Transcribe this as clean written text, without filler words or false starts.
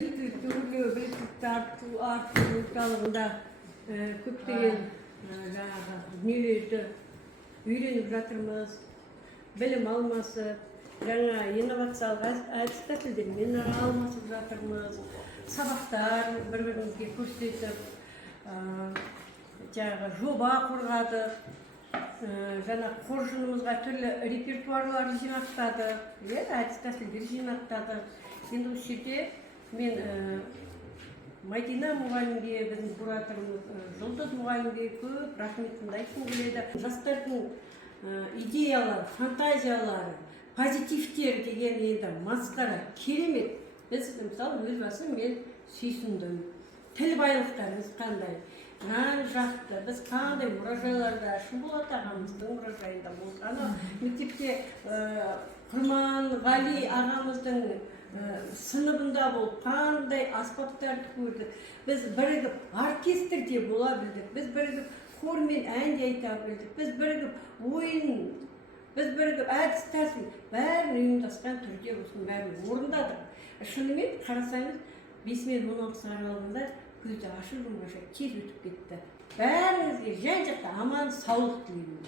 Türkiye Birleşik Artçılığında köpteyen dünyelerde үйреніп жатырмыз, білім алмасы, жаңа инновациялық әдіс тәсілдермен алмасып жатырмыз, сабақтар бір-бірімізге көрсетіп, жоба құрғадық, жаңа қоржынымызға түрлі репертуарлар жинақтадық, әдіс тәсілдер жинақтадық. Енді осы жерде мен Мәдина мұғалімге, біздің кураторымыз Жұлдыз мұғалімге көп рахметімді айтқым келеді. Жастардың идеялары, фантазиялары, позитивтер деген енді масқара керемет. Біз мысалы өз басым мен сүйсіндім. Тіл байлықтарымыз қандай, жан жақты, біз қандай мұражайларда, Шынболат ағамыздың мұражайында болдық. Ана мектепте Құрманғали ағамыздың сыныбында болып, қандай аспаптарды көрдік. Біз бірігіп оркестрде бола білдік, біз бірігіп хормен ән де айта білдік, біз бірігіп ойын, біз бірігіп әдіс тәсіл, бәрін ұйымдасқан түрде осының бәрін орындадық. Шынымен қарасаңыз 5 мен 16 аралығында көзді ашып жұмғаша тез өтіп кетті. Бәріңізге жан жақта аман саулық тілеймін.